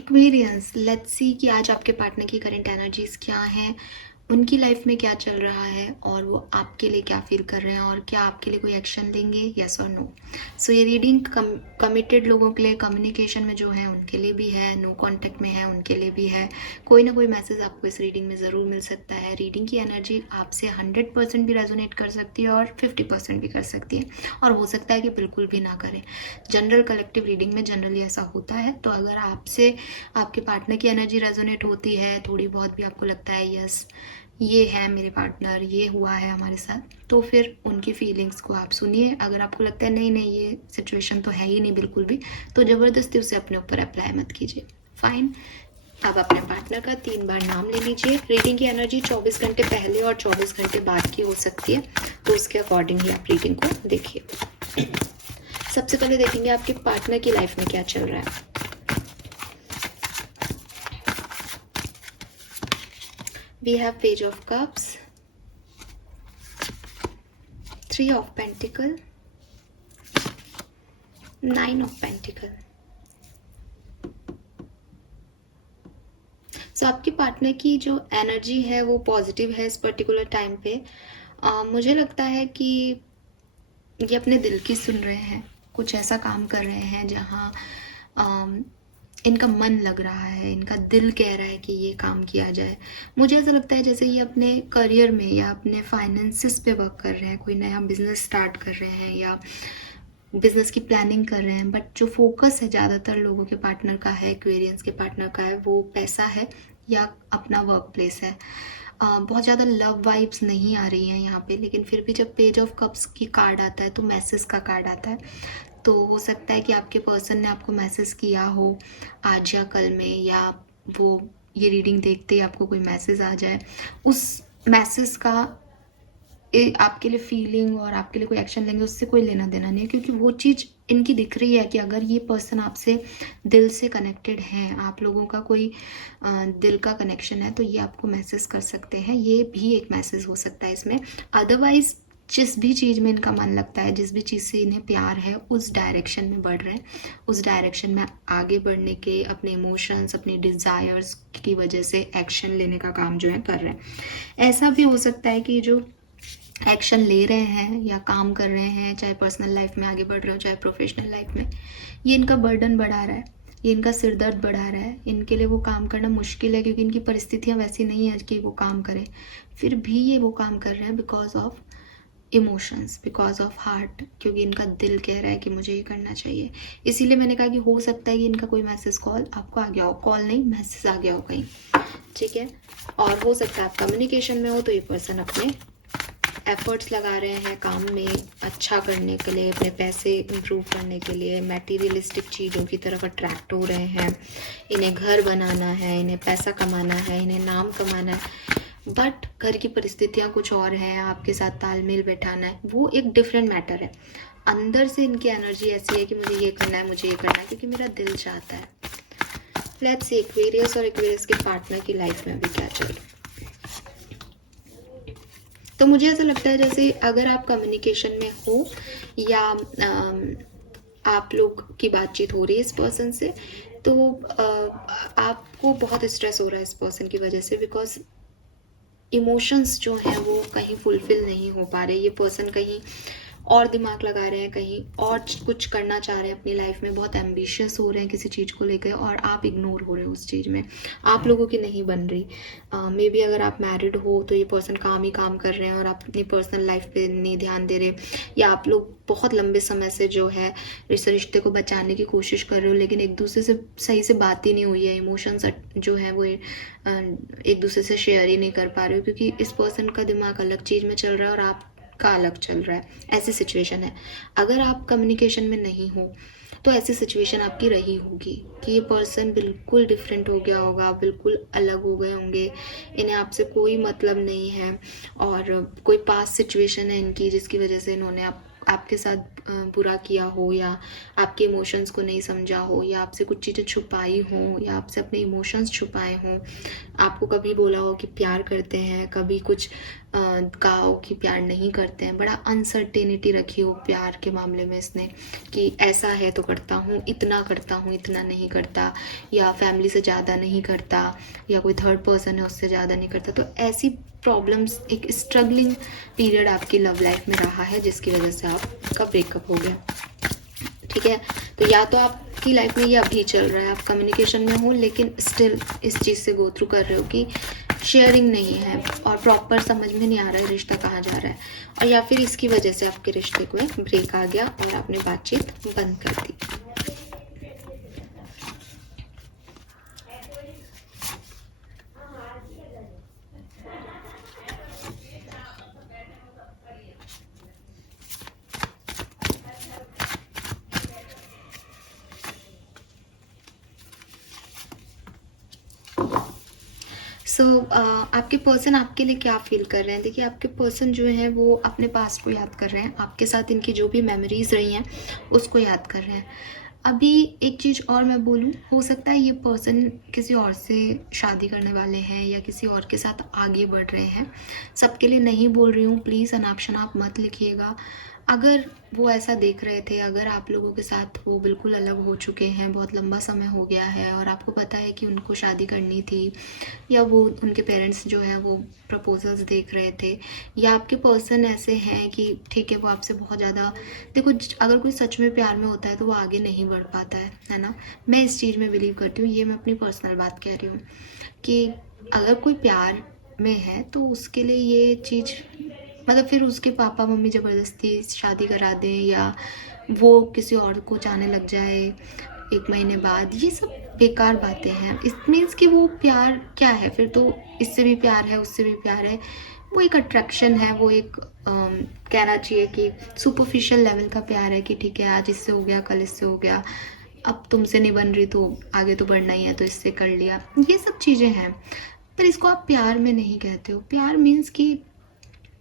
Aquarians, let's see कि आज आपके पार्टनर की करंट एनर्जीज क्या हैं, उनकी लाइफ में क्या चल रहा है और वो आपके लिए क्या फील कर रहे हैं और क्या आपके लिए कोई एक्शन लेंगे, यस और नो। सो ये रीडिंग कमिटेड लोगों के लिए, कम्युनिकेशन में जो है उनके लिए भी है, नो कॉन्टेक्ट में है उनके लिए भी है। कोई ना कोई मैसेज आपको इस रीडिंग में ज़रूर मिल सकता है। रीडिंग की एनर्जी आपसे 100% भी रेजोनेट कर सकती है और 50% भी कर सकती है, और हो सकता है कि बिल्कुल भी ना करें। जनरल कलेक्टिव रीडिंग में जनरली ऐसा होता है। तो अगर आपसे आपके पार्टनर की एनर्जी रेजोनेट होती है, थोड़ी बहुत भी आपको लगता है यस ये है मेरे पार्टनर, ये हुआ है हमारे साथ, तो फिर उनकी फीलिंग्स को आप सुनिए। अगर आपको लगता है नहीं नहीं ये सिचुएशन तो है ही नहीं बिल्कुल भी, तो ज़बरदस्ती उसे अपने ऊपर अप्लाई मत कीजिए। फाइन। अब अपने पार्टनर का 3 बार नाम ले लीजिए। रीडिंग की एनर्जी 24 घंटे पहले और 24 घंटे बाद की हो सकती है, तो उसके अकॉर्डिंग ही आप रीडिंग को देखिए। सबसे पहले देखेंगे आपके पार्टनर की लाइफ में क्या चल रहा है। We have Page of Cups, 3 of Pentacle, 9 of Pentacle. सो आपके पार्टनर की जो एनर्जी है वो पॉजिटिव है इस पर्टिकुलर टाइम पे। मुझे लगता है कि ये अपने दिल की सुन रहे हैं, कुछ ऐसा काम कर रहे हैं जहाँ इनका मन लग रहा है, इनका दिल कह रहा है कि ये काम किया जाए। मुझे ऐसा लगता है जैसे ये अपने करियर में या अपने फाइनेंसिस पे वर्क कर रहे हैं, कोई नया बिजनेस स्टार्ट कर रहे हैं या बिजनेस की प्लानिंग कर रहे हैं। बट जो फोकस है ज़्यादातर लोगों के पार्टनर का है, एक्वेरियंस के पार्टनर का है, वो पैसा है या अपना वर्क प्लेस है। बहुत ज़्यादा लव वाइब्स नहीं आ रही हैं यहाँ पे, लेकिन फिर भी जब पेज ऑफ कप्स की कार्ड आता है तो मैसेज का कार्ड आता है। तो हो सकता है कि आपके पर्सन ने आपको मैसेज किया हो आज या कल में, या वो ये रीडिंग देखते ही आपको कोई मैसेज आ जाए। उस मैसेज का आपके लिए फीलिंग और आपके लिए कोई एक्शन लेंगे उससे कोई लेना देना नहीं है, क्योंकि वो चीज़ इनकी दिख रही है कि अगर ये पर्सन आपसे दिल से कनेक्टेड हैं, आप लोगों का कोई दिल का कनेक्शन है, तो ये आपको मैसेज कर सकते हैं। ये भी एक मैसेज हो सकता है इसमें। अदरवाइज जिस भी चीज़ में इनका मन लगता है, जिस भी चीज़ से इन्हें प्यार है, उस डायरेक्शन में बढ़ रहे हैं, उस डायरेक्शन में आगे बढ़ने के, अपने इमोशंस, अपने डिज़ायर्स की वजह से एक्शन लेने का काम जो है कर रहे हैं। ऐसा भी हो सकता है कि जो एक्शन ले रहे हैं या काम कर रहे हैं, चाहे पर्सनल लाइफ में आगे बढ़ रहे हो चाहे प्रोफेशनल लाइफ में, ये इनका बर्डन बढ़ा रहा है, ये इनका सिर दर्द बढ़ा रहा है। इनके लिए वो काम करना मुश्किल है क्योंकि इनकी परिस्थितियाँ वैसी नहीं है कि वो काम करें, फिर भी ये वो काम कर रहे हैं because of emotions, because of heart, क्योंकि इनका दिल कह रहा है कि मुझे ये करना चाहिए। इसीलिए मैंने कहा कि हो सकता है कि इनका कोई मैसेज कॉल आपको आ गया हो, कॉल नहीं मैसेज आ गया हो कहीं, ठीक है। और हो सकता है आप कम्युनिकेशन में हो तो ये पर्सन अपने एफर्ट्स लगा रहे हैं काम में अच्छा करने के लिए, अपने पैसे इंप्रूव करने के लिए, मटेरियलिस्टिक चीज़ों की तरफ अट्रैक्ट हो रहे हैं। इन्हें घर बनाना है, इन्हें पैसा कमाना है, इन्हें नाम कमाना है, बट घर की परिस्थितियाँ कुछ और हैं, आपके साथ तालमेल बैठाना है, वो एक डिफरेंट मैटर है। अंदर से इनकी एनर्जी ऐसी है कि मुझे ये करना है, मुझे ये करना है, क्योंकि मेरा दिल चाहता है। लेट्स सी एक्वेरियस और एक्वेरियस के पार्टनर की लाइफ में अभी क्या चल रहा है। तो मुझे ऐसा लगता है जैसे अगर आप कम्युनिकेशन में हो या आप लोग की बातचीत हो रही है इस पर्सन से, तो आपको बहुत स्ट्रेस हो रहा है इस पर्सन की वजह से, बिकॉज इमोशंस जो हैं वो कहीं फुलफिल नहीं हो पा रहे। ये पर्सन कहीं और दिमाग लगा रहे हैं, कहीं और कुछ करना चाह रहे हैं अपनी लाइफ में, बहुत एम्बिशियस हो रहे हैं किसी चीज़ को लेकर, और आप इग्नोर हो रहे हो उस चीज़ में, आप लोगों की नहीं बन रही। मे बी अगर आप मैरिड हो तो ये पर्सन काम ही काम कर रहे हैं और आप अपनी पर्सनल लाइफ पे नहीं ध्यान दे रहे, या आप लोग बहुत लंबे समय से जो है इस रिश्ते को बचाने की कोशिश कर रहे हो, लेकिन एक दूसरे से सही से बात ही नहीं हुई है, इमोशंस जो है वो एक दूसरे से शेयर ही नहीं कर पा रहे हो, क्योंकि इस पर्सन का दिमाग अलग चीज़ में चल रहा है और आप का अलग चल रहा है। ऐसी सिचुएशन है। अगर आप कम्युनिकेशन में नहीं हो तो ऐसी सिचुएशन आपकी रही होगी कि ये पर्सन बिल्कुल डिफरेंट हो गया होगा, बिल्कुल अलग हो गए होंगे, इन्हें आपसे कोई मतलब नहीं है, और कोई पास्ट सिचुएशन है इनकी जिसकी वजह से इन्होंने आपके साथ बुरा किया हो, या आपके इमोशंस को नहीं समझा हो, या आपसे कुछ चीज़ें छुपाई हो, या आपसे अपने इमोशंस छुपाए हों। आपको कभी बोला हो कि प्यार करते हैं, कभी कुछ कहा कि प्यार नहीं करते हैं, बड़ा अनसर्टेनिटी रखी हो प्यार के मामले में इसने, कि ऐसा है तो करता हूँ, इतना नहीं करता, या फैमिली से ज़्यादा नहीं करता, या कोई थर्ड पर्सन है उससे ज़्यादा नहीं करता। तो ऐसी प्रॉब्लम्स, एक स्ट्रगलिंग पीरियड आपकी लव लाइफ में रहा है जिसकी वजह से आपका ब्रेकअप हो गया। ठीक है, तो या तो आपकी लाइफ में ये अभी चल रहा है, आप कम्युनिकेशन में हो लेकिन स्टिल इस चीज़ से गो थ्रू कर रहे हो कि शेयरिंग नहीं है और प्रॉपर समझ में नहीं आ रहा है रिश्ता कहाँ जा रहा है, और या फिर इसकी वजह से आपके रिश्ते को एक ब्रेक आ गया और आपने बातचीत बंद कर दी। आपके पर्सन आपके लिए क्या फील कर रहे हैं? देखिए, आपके पर्सन जो है वो अपने पास्ट को याद कर रहे हैं, आपके साथ इनकी जो भी मेमोरीज रही हैं उसको याद कर रहे हैं। अभी एक चीज़ और मैं बोलूँ, हो सकता है ये पर्सन किसी और से शादी करने वाले हैं या किसी और के साथ आगे बढ़ रहे हैं। सबके लिए नहीं बोल रही हूँ, प्लीज़ अनाप शनाप मत लिखिएगा। अगर वो ऐसा देख रहे थे, अगर आप लोगों के साथ वो बिल्कुल अलग हो चुके हैं, बहुत लंबा समय हो गया है और आपको पता है कि उनको शादी करनी थी, या वो उनके पेरेंट्स जो है वो प्रपोजल्स देख रहे थे, या आपके पर्सन ऐसे हैं कि ठीक है वो आपसे बहुत ज़्यादा, देखो अगर कोई सच में प्यार में होता है तो वो आगे नहीं बढ़ पाता है ना। मैं इस चीज़ में बिलीव करती हूँ, ये मैं अपनी पर्सनल बात कह रही हूँ कि अगर कोई प्यार में है तो उसके लिए ये चीज़, मतलब फिर उसके पापा मम्मी ज़बरदस्ती शादी करा दें या वो किसी और को चाहने लग जाए 1 महीने बाद, ये सब बेकार बातें हैं। इट मीन्स कि वो प्यार क्या है फिर? तो इससे भी प्यार है, उससे भी प्यार है, वो एक अट्रैक्शन है, वो एक कहना चाहिए कि सुपरफिशियल लेवल का प्यार है कि ठीक है आज इससे हो गया, कल इससे हो गया, अब तुमसे नहीं बन रही तो आगे तो बढ़ना ही है तो इससे कर लिया, ये सब चीज़ें हैं। पर इसको आप प्यार में नहीं कहते हो। प्यार मीन्स कि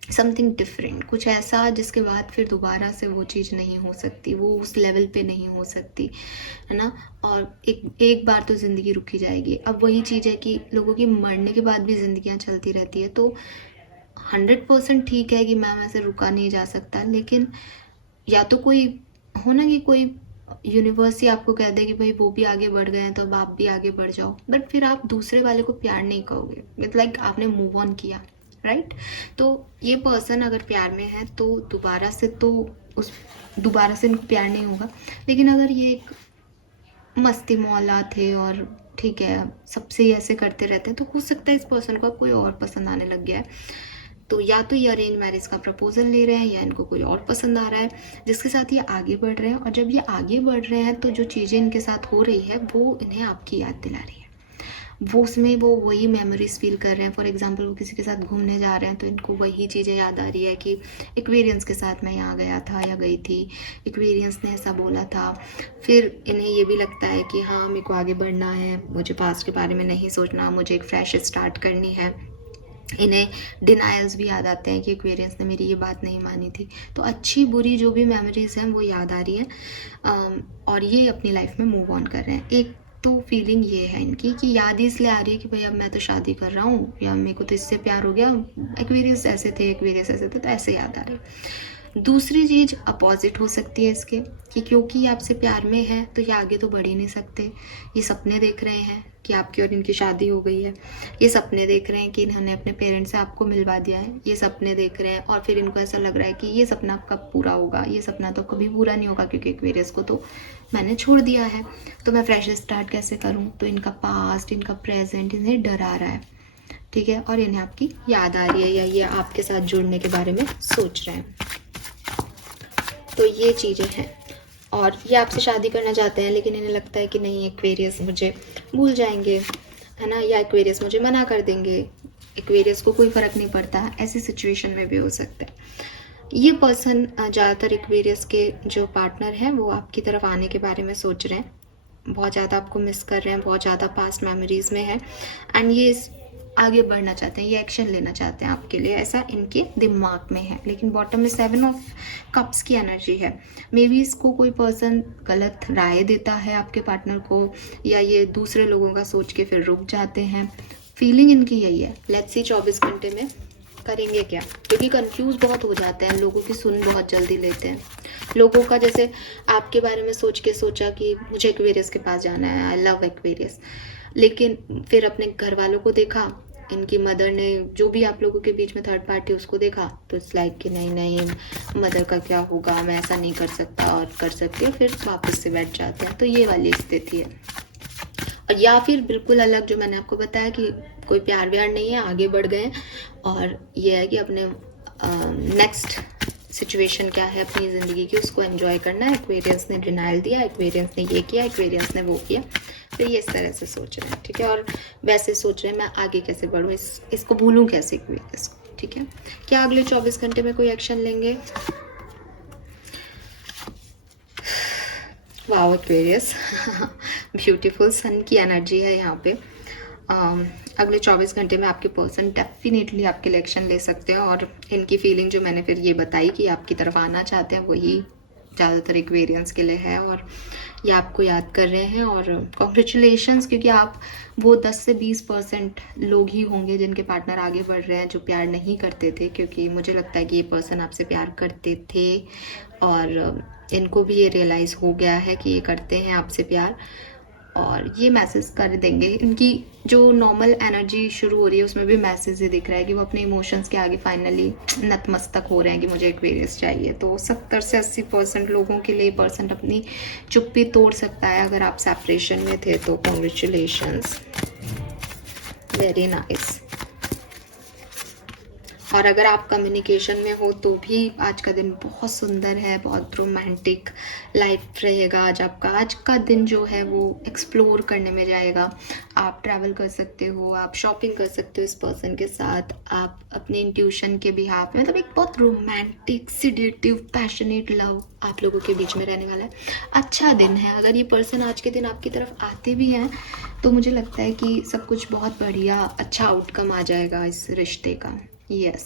समथिंग डिफरेंट, कुछ ऐसा जिसके बाद फिर दोबारा से वो चीज़ नहीं हो सकती, वो उस लेवल पे नहीं हो सकती, है ना। और एक बार तो ज़िंदगी रुकी जाएगी। अब वही चीज़ है कि लोगों की मरने के बाद भी ज़िंदगियाँ चलती रहती है, तो 100% ठीक है कि मैम ऐसे रुका नहीं जा सकता, लेकिन या तो कोई हो ना कि कोई यूनिवर्स ही आपको कह दे कि भाई वो भी आगे बढ़ गए हैं तो अब आप भी आगे बढ़ जाओ, बट फिर आप दूसरे वाले को प्यार नहीं कहोगे, इट्स लाइक आपने मूव ऑन किया, राइट। तो ये पर्सन अगर प्यार में है तो दोबारा से इनको प्यार नहीं होगा। लेकिन अगर ये एक मस्ती मौला थे और ठीक है सबसे ही ऐसे करते रहते हैं, तो हो सकता है इस पर्सन को कोई और पसंद आने लग गया है। तो या तो ये अरेंज मैरिज का प्रपोजल ले रहे हैं या इनको कोई और पसंद आ रहा है जिसके साथ ये आगे बढ़ रहे हैं, और जब ये आगे बढ़ रहे हैं तो जो चीज़ें इनके साथ हो रही है वो इन्हें आपकी याद दिला रही है, वो उसमें वो वही मेमोरीज फील कर रहे हैं। फॉर एग्जांपल वो किसी के साथ घूमने जा रहे हैं तो इनको वही चीज़ें याद आ रही है कि एक्वेरियंस के साथ मैं यहाँ गया था या गई थी, एक्वेरियंस ने ऐसा बोला था। फिर इन्हें ये भी लगता है कि हाँ मेरे को आगे बढ़ना है, मुझे पास्ट के बारे में नहीं सोचना, मुझे एक फ्रेश स्टार्ट करनी है। इन्हें डिनायल्स भी याद आते हैं कि एक्वेरियंस ने मेरी ये बात नहीं मानी थी। तो अच्छी बुरी जो भी मेमोरीज हैं वो याद आ रही है और ये अपनी लाइफ में मूव ऑन कर रहे हैं। एक तो फीलिंग ये है इनकी कि याद इसलिए आ रही है कि भाई अब मैं तो शादी कर रहा हूँ या मेरे को तो इससे प्यार हो गया, एक्वेरियस ऐसे थे तो ऐसे याद आ रहे। दूसरी चीज़ अपोजिट हो सकती है इसके कि क्योंकि ये आपसे प्यार में है तो ये आगे तो बढ़ ही नहीं सकते। ये सपने देख रहे हैं कि आपकी और इनकी शादी हो गई है, ये सपने देख रहे हैं कि इन्होंने अपने पेरेंट्स से आपको मिलवा दिया है, ये सपने देख रहे हैं और फिर इनको ऐसा लग रहा है कि ये सपना कब पूरा होगा, ये सपना तो कभी पूरा नहीं होगा क्योंकि एक्वेरियस को तो मैंने छोड़ दिया है, तो मैं फ्रेश स्टार्ट कैसे करूँ। तो इनका पास्ट, इनका प्रेजेंट इन्हें डरा रहा है, ठीक है, और इन्हें आपकी याद आ रही है या ये आपके साथ जुड़ने के बारे में सोच रहे हैं। तो ये चीज़ें हैं, और ये आपसे शादी करना चाहते हैं लेकिन इन्हें लगता है कि नहीं एक्वेरियस मुझे भूल जाएंगे, है ना, या एक्वेरियस मुझे मना कर देंगे, एक्वेरियस को कोई फ़र्क नहीं पड़ता। ऐसी सिचुएशन में भी हो सकता है। ये पर्सन ज़्यादातर एक्वेरियस के जो पार्टनर हैं वो आपकी तरफ आने के बारे में सोच रहे हैं, बहुत ज़्यादा आपको मिस कर रहे हैं, बहुत ज़्यादा पास्ट मेमोरीज़ में है, एंड ये आगे बढ़ना चाहते हैं, ये एक्शन लेना चाहते हैं आपके लिए, ऐसा इनके दिमाग में है। लेकिन बॉटम में 7 ऑफ कप्स की एनर्जी है। मे बी इसको कोई पर्सन गलत राय देता है आपके पार्टनर को, या ये दूसरे लोगों का सोच के फिर रुक जाते हैं। फीलिंग इनकी यही है। लेट्स सी 24 घंटे में करेंगे क्या, क्योंकि कंफ्यूज बहुत हो जाते हैं, लोगों की सुन बहुत जल्दी लेते हैं। लोगों का जैसे आपके बारे में सोच के सोचा कि मुझे एक्वेरियस के पास जाना है, आई लव एक्वेरियस, लेकिन फिर अपने घर वालों को देखा, इनकी मदर ने, जो भी आप लोगों के बीच में थर्ड पार्टी उसको देखा, तो इट्स लाइक कि नहीं नहीं मदर का क्या होगा, मैं ऐसा नहीं कर सकता और कर सकती है, फिर वापस से बैठ जाते हैं। तो ये वाली स्थिति है। और या फिर बिल्कुल अलग, जो मैंने आपको बताया कि कोई प्यार व्यार नहीं है, आगे बढ़ गए और ये है कि अपने नेक्स्ट सिचुएशन क्या है अपनी ज़िंदगी की, उसको एंजॉय करना है। एक्वेरियंस ने डिनाइल दिया, एक्वेरियंस ने ये किया, एक्वेरियंस ने वो किया, फिर ये इस तरह से सोच रहे हैं, ठीक है। और वैसे सोच रहे हैं मैं आगे कैसे बढ़ूँ, इसको भूलूँ कैसे एक्वेरियंस को, ठीक है। क्या अगले 24 घंटे में कोई एक्शन लेंगे? वाओ एक्वेरियस, ब्यूटीफुल सन की एनर्जी है यहाँ पे। अगले 24 घंटे में आपके पर्सन डेफिनेटली आपके लिए एक्शन ले सकते हैं, और इनकी फीलिंग जो मैंने फिर ये बताई कि आपकी तरफ आना चाहते हैं, वही ज़्यादातर एक्वेरियंस के लिए है, और ये आपको याद कर रहे हैं। और कॉन्ग्रेचुलेशंस, क्योंकि आप वो 10 से 20% लोग ही होंगे जिनके पार्टनर आगे बढ़ रहे हैं जो प्यार नहीं करते थे, क्योंकि मुझे लगता है कि ये पर्सन आपसे प्यार करते थे और इनको भी ये रियलाइज़ हो गया है कि ये करते हैं आपसे प्यार, और ये मैसेज कर देंगे। इनकी जो नॉर्मल एनर्जी शुरू हो रही है उसमें भी मैसेज ये दिख रहा है कि वो अपने इमोशंस के आगे फाइनली नतमस्तक हो रहे हैं कि मुझे एक्वेरियस चाहिए। तो 70 से 80% लोगों के लिए पर्सन अपनी चुप्पी तोड़ सकता है। अगर आप सेपरेशन में थे तो कॉन्ग्रेचुलेशंस, वेरी नाइस। और अगर आप कम्युनिकेशन में हो तो भी आज का दिन बहुत सुंदर है, बहुत रोमांटिक लाइफ रहेगा आज आपका। आज का दिन जो है वो एक्सप्लोर करने में जाएगा। आप ट्रैवल कर सकते हो, आप शॉपिंग कर सकते हो इस पर्सन के साथ, आप अपने इंट्यूशन के बिहाफ में, मतलब एक बहुत रोमांटिक सिडेटिव पैशनेट लव आप लोगों के बीच में रहने वाला है। अच्छा दिन है। अगर ये पर्सन आज के दिन आपकी तरफ आते भी हैं तो मुझे लगता है कि सब कुछ बहुत बढ़िया अच्छा आउटकम आ जाएगा इस रिश्ते का। यस,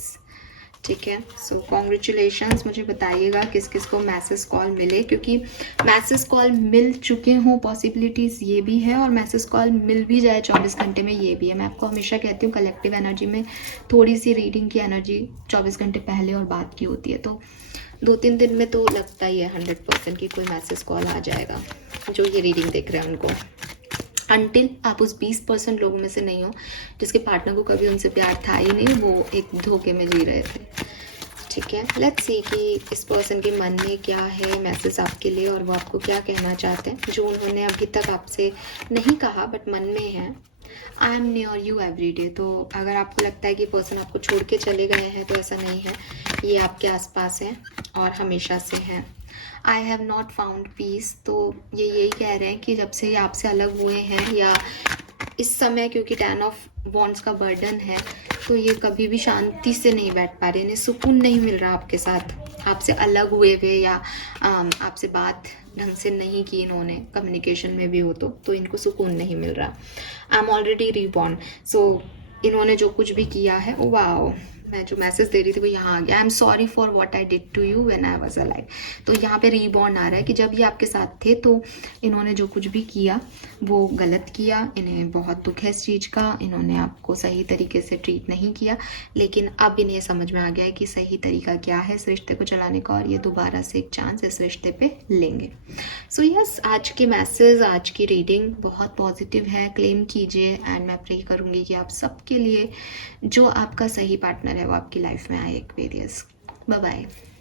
ठीक है। सो कॉन्ग्रेचुलेशंस। मुझे बताइएगा किस किस को मैसेज कॉल मिले, क्योंकि मैसेज कॉल मिल चुके हों पॉसिबिलिटीज़ ये भी है, और मैसेज कॉल मिल भी जाए 24 घंटे में ये भी है। मैं आपको हमेशा कहती हूँ कलेक्टिव एनर्जी में थोड़ी सी रीडिंग की एनर्जी 24 घंटे पहले और बाद की होती है, तो 2-3 दिन में तो लगता ही है 100% की कोई मैसेज कॉल आ जाएगा जो ये रीडिंग देख रहे हैं उनको। अनटिल आप उस 20% लोगों में से नहीं हो जिसके पार्टनर को कभी उनसे प्यार था ही नहीं, वो एक धोखे में जी रहे थे, ठीक है। लेट्स सी कि इस पर्सन के मन में क्या है मैसेज आपके लिए, और वो आपको क्या कहना चाहते हैं जो उन्होंने अभी तक आपसे नहीं कहा बट मन में है। I am near you every day. तो अगर आपको लगता है कि पर्सन आपको छोड़ के चले गए हैं तो ऐसा नहीं है, ये आपके आसपास है और हमेशा से है। I have not found peace, तो ये यही कह रहे हैं कि जब से ये आपसे अलग हुए हैं, या इस समय क्योंकि 10 ऑफ वॉन्ड्स का बर्डन है, तो ये कभी भी शांति से नहीं बैठ पा रहे, इन्हें सुकून नहीं मिल रहा आपके साथ, आपसे अलग हुए हुए, या आपसे बात ढंग से नहीं की इन्होंने, कम्युनिकेशन में भी हो तो इनको सुकून नहीं मिल रहा। I am already reborn. So इन्होंने जो कुछ भी किया है, वाओ, मैं जो मैसेज दे रही थी वो यहाँ आ गया। I am sorry for what I did to you when I was alive. तो यहाँ पे रीबॉर्न आ रहा है कि जब ये आपके साथ थे तो इन्होंने जो कुछ भी किया वो गलत किया, इन्हें बहुत दुख है इस चीज़ का, इन्होंने आपको सही तरीके से ट्रीट नहीं किया, लेकिन अब इन्हें समझ में आ गया है कि सही तरीका क्या है इस रिश्ते को चलाने का, और ये दोबारा से एक चांस इस रिश्ते पे लेंगे। सो यस, आज के मैसेज, आज की रीडिंग बहुत पॉजिटिव है, क्लेम कीजिए, एंड मैं प्रे करूँगी कि आप सबके लिए जो आपका सही पार्टनर है वो आपकी लाइफ में आए। Aquarius, bye bye.